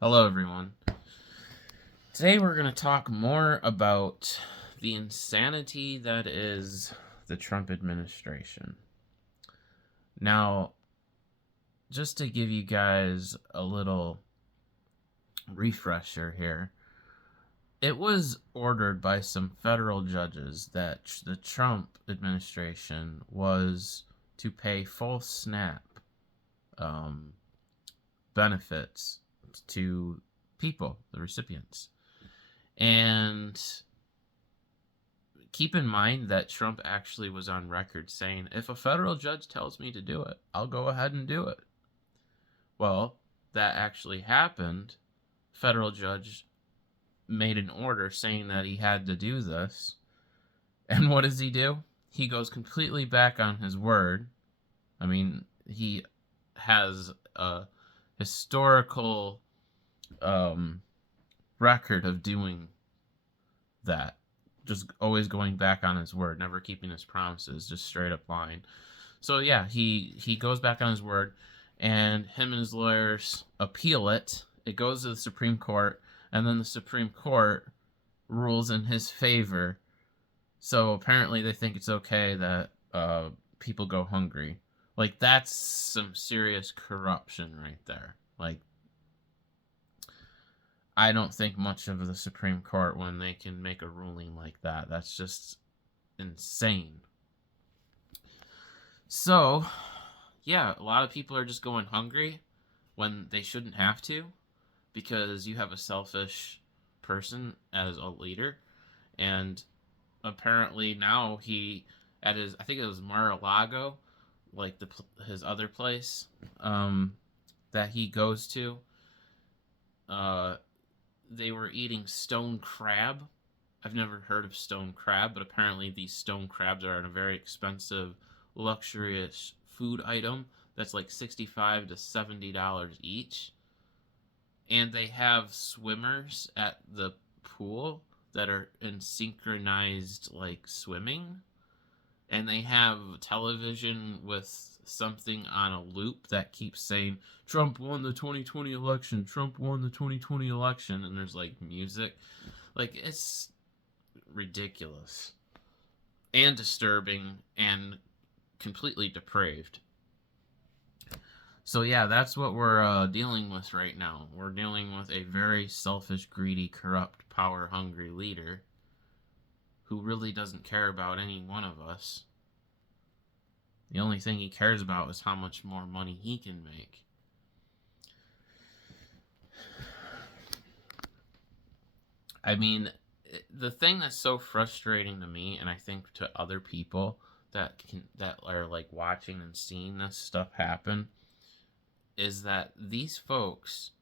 Hello, everyone. Today we're going to talk more about the insanity that is the Trump administration. Now, just to give you guys a little refresher here, it was ordered by some federal judges that the Trump administration was to pay full SNAP um, benefits to people, the recipients. And keep in mind that Trump actually was on record saying, if a federal judge tells me to do it, I'll go ahead and do it. Well, that actually happened. Federal judge made an order saying that he had to do this. And what does he do? He goes completely back on his word. I mean, he has a historical record of doing that. Just always going back on his word, never keeping his promises, just straight up lying. So yeah, he goes back on his word, and him and his lawyers appeal it. It goes to the Supreme Court, and then the Supreme Court rules in his favor. So apparently they think it's okay that people go hungry. Like, that's some serious corruption right there. Like, I don't think much of the Supreme Court when they can make a ruling like that. That's just insane. So, yeah, a lot of people are just going hungry when they shouldn't have to because you have a selfish person as a leader. And apparently now at his, I think it was Mar-a-Lago, like his other place that he goes to, uh, they were eating stone crab. I've never heard of stone crab, but apparently these stone crabs are a very expensive, luxurious food item that's like $65 to $70 each. And they have swimmers at the pool that are in synchronized like swimming. And they have television with something on a loop that keeps saying Trump won the 2020 election, Trump won the 2020 election, and there's like music. Like, it's ridiculous and disturbing and completely depraved. So yeah, that's what we're dealing with right now. We're dealing with a very selfish, greedy, corrupt, power-hungry leader who really doesn't care about any one of us. The only thing he cares about is how much more money he can make. I mean, the thing that's so frustrating to me, and I think to other people that are like watching and seeing this stuff happen, is that these folks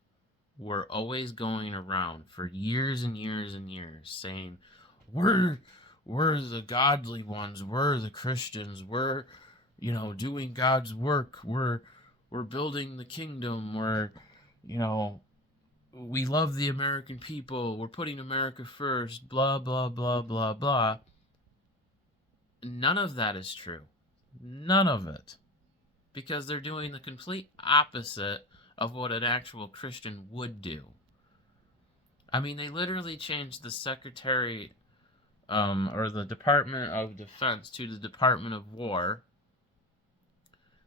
were always going around for years and years and years saying, we're we're the godly ones, we're the Christians, we're doing God's work, we're building the kingdom, we're you know we love the American people, we're putting America first, blah blah blah blah blah. None of that is true. None of it. Because they're doing the complete opposite of what an actual Christian would do. I mean, they literally changed the secretary or the Department of Defense to the Department of War.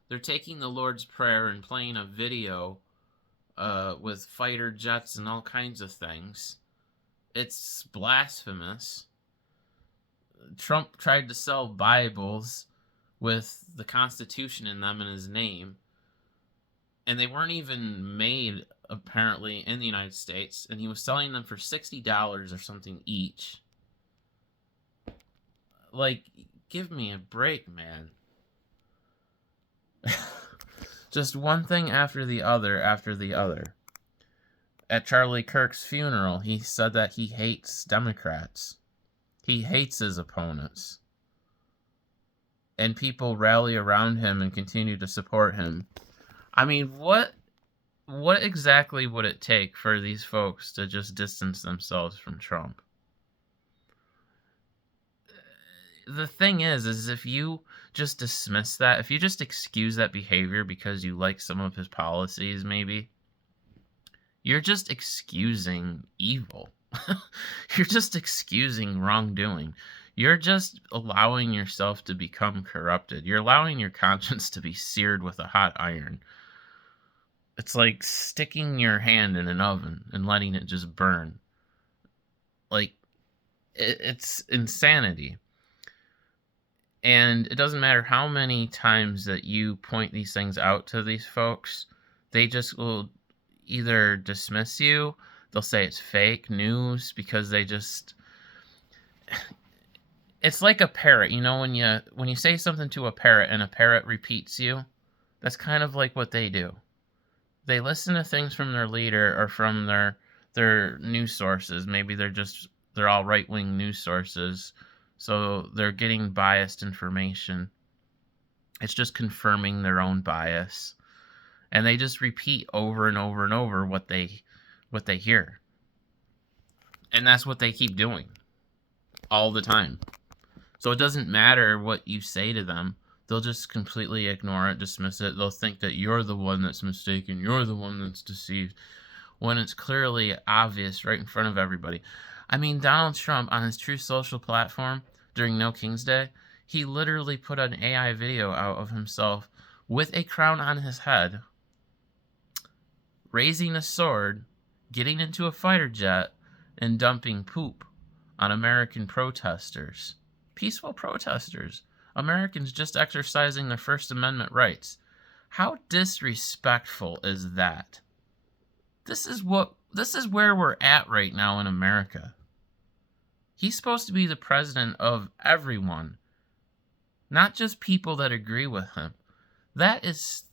They're taking the Lord's Prayer and playing a video with fighter jets and all kinds of things. It's blasphemous. Trump tried to sell Bibles with the Constitution in them in his name, and they weren't even made apparently in the United States, and he was selling them for $60 or something each. Like, give me a break, man. Just one thing after the other after the other. At Charlie Kirk's funeral, he said that he hates Democrats. He hates his opponents. And people rally around him and continue to support him. I mean, what exactly would it take for these folks to just distance themselves from Trump? The thing is if you just dismiss that, if you just excuse that behavior because you like some of his policies, maybe, You're just excusing evil. You're just excusing wrongdoing. You're just allowing yourself to become corrupted. You're allowing your conscience to be seared with a hot iron. It's like sticking your hand in an oven and letting it just burn. Like, it's insanity. And it doesn't matter how many times that you point these things out to these folks, they just will either dismiss you, they'll say it's fake news because they just, it's like a parrot, you know, when you say something to a parrot and a parrot repeats you, that's kind of like what they do. They listen to things from their leader or from their news sources. Maybe they're all right-wing news sources, so they're getting biased information. It's just confirming their own bias, and they just repeat over and over and over what they hear, and that's what they keep doing all the time. So it doesn't matter what you say to them. They'll just completely ignore it, dismiss it. They'll think that you're the one that's mistaken, you're the one that's deceived, when it's clearly obvious right in front of everybody. I mean, Donald Trump, on his Truth Social platform during No King's Day, he literally put an AI video out of himself with a crown on his head, raising a sword, getting into a fighter jet, and dumping poop on American protesters. Peaceful protesters. Americans just exercising their First Amendment rights. How disrespectful is that? This is where we're at right now in America. He's supposed to be the president of everyone, not just people that agree with him. That is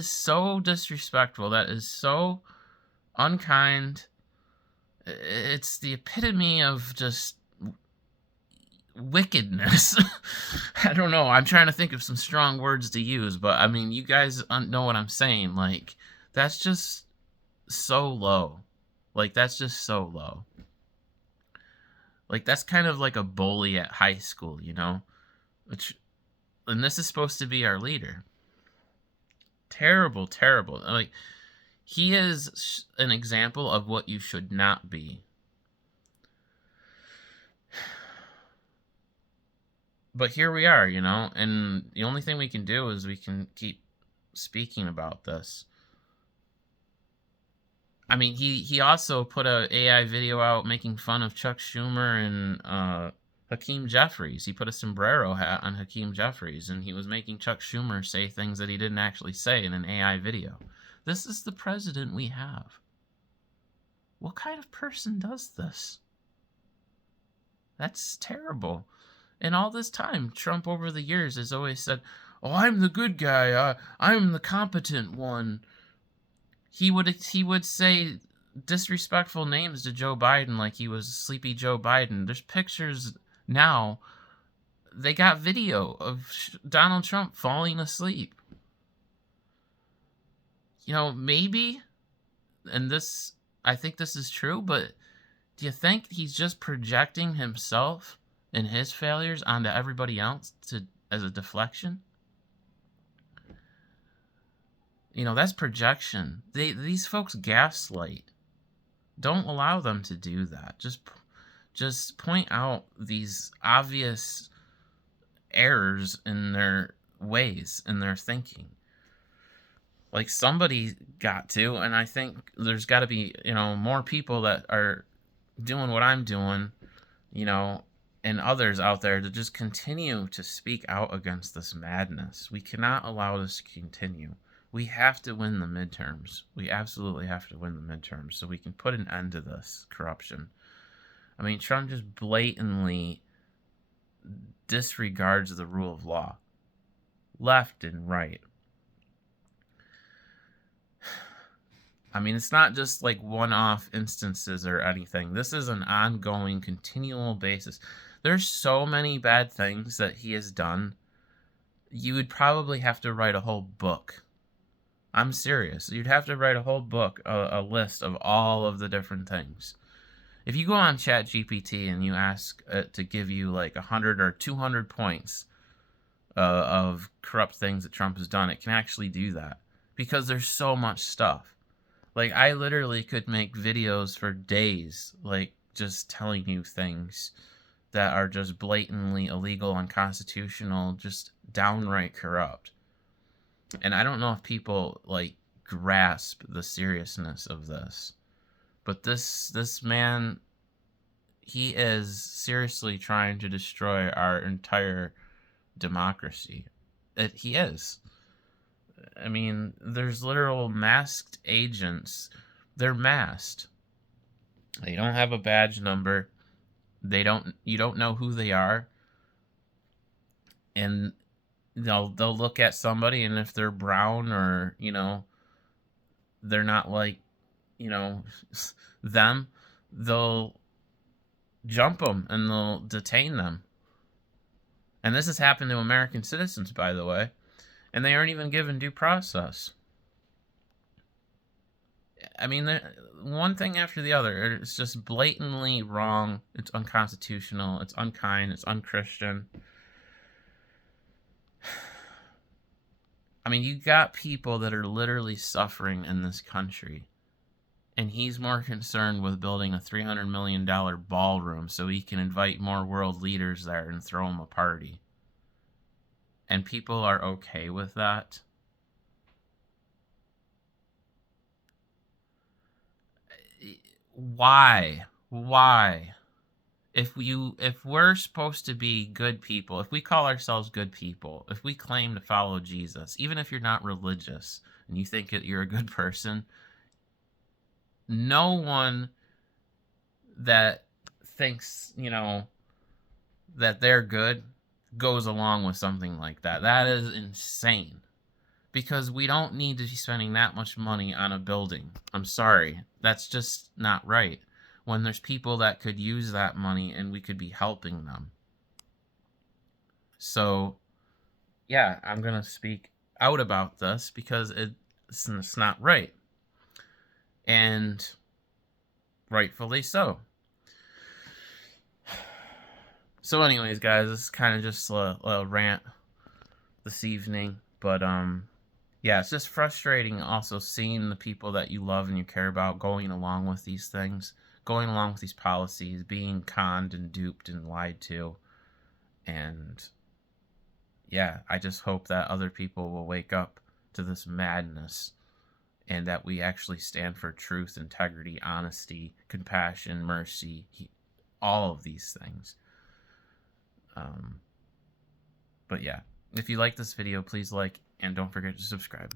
so disrespectful. That is so unkind. It's the epitome of just wickedness. I don't know. I'm trying to think of some strong words to use, but I mean, you guys know what I'm saying. Like, that's just so low. Like, that's just so low. Like, that's kind of like a bully at high school, you know? And this is supposed to be our leader. Terrible, terrible. Like, he is an example of what you should not be. But here we are, you know, and the only thing we can do is we can keep speaking about this. I mean, he also put a AI video out making fun of Chuck Schumer and Hakeem Jeffries. He put a sombrero hat on Hakeem Jeffries, and he was making Chuck Schumer say things that he didn't actually say in an AI video. This is the president we have. What kind of person does this? That's terrible. And all this time, Trump over the years has always said, "Oh, I'm the good guy. I'm the competent one." He would say disrespectful names to Joe Biden like he was Sleepy Joe Biden. There's pictures now. They got video of Donald Trump falling asleep. You know, maybe, and this, I think this is true, but do you think he's just projecting himself and his failures onto everybody else as a deflection? You know, that's projection. These folks gaslight. Don't allow them to do that. Just point out these obvious errors in their ways, in their thinking. Like, somebody got to, and I think there's got to be, you know, more people that are doing what I'm doing, you know, and others out there to just continue to speak out against this madness. We cannot allow this to continue. We have to win the midterms. We absolutely have to win the midterms so we can put an end to this corruption. I mean, Trump just blatantly disregards the rule of law, left and right. I mean, it's not just like one-off instances or anything. This is an ongoing, continual basis. There's so many bad things that he has done. You would probably have to write a whole book. I'm serious. You'd have to write a whole book, a list of all of the different things. If you go on ChatGPT and you ask it to give you like 100 or 200 points of corrupt things that Trump has done, it can actually do that because there's so much stuff. Like, I literally could make videos for days, like, just telling you things that are just blatantly illegal, unconstitutional, just downright corrupt. And I don't know if people, like, grasp the seriousness of this. But this man, he is seriously trying to destroy our entire democracy. He is. I mean, there's literal masked agents. They're masked. They don't have a badge number. You don't know who they are. And they'll look at somebody, and if they're brown, or, they're not like, them, they'll jump them and they'll detain them. And this has happened to American citizens, by the way, and they aren't even given due process. I mean, one thing after the other. It's just blatantly wrong. It's unconstitutional. It's unkind. It's unchristian. I mean, you got people that are literally suffering in this country. And he's more concerned with building a $300 million ballroom so he can invite more world leaders there and throw them a party. And people are okay with that. Why? Why? If we're supposed to be good people, if we call ourselves good people, if we claim to follow Jesus, even if you're not religious and you think that you're a good person, no one that thinks, that they're good goes along with something like that. That is insane. Because we don't need to be spending that much money on a building. I'm sorry. That's just not right. When there's people that could use that money and we could be helping them. So, yeah, I'm going to speak out about this because it's not right. And rightfully so. So anyways, guys, this is kind of just a rant this evening. But, yeah, it's just frustrating also seeing the people that you love and you care about going along with these things, going along with these policies, being conned and duped and lied to. And, yeah, I just hope that other people will wake up to this madness and that we actually stand for truth, integrity, honesty, compassion, mercy, all of these things. But yeah, if you like this video, please like and don't forget to subscribe.